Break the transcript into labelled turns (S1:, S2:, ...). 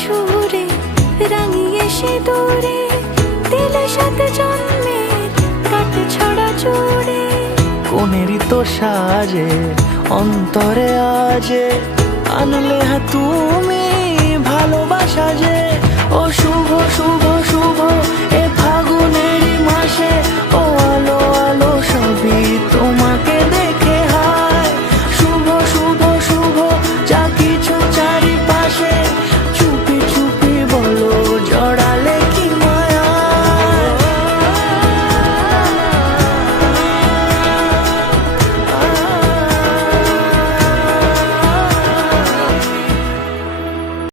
S1: সুরে, রাঙিয়ে সে দূরে দিলে সাথে জন্মের কাটে ছড়া জোরে।
S2: কোনেরই তো সাজে, অন্তরে আজে, আনলে হা তুমি ভালোবাসা যে। ও শুভ শুভ শুভ, এ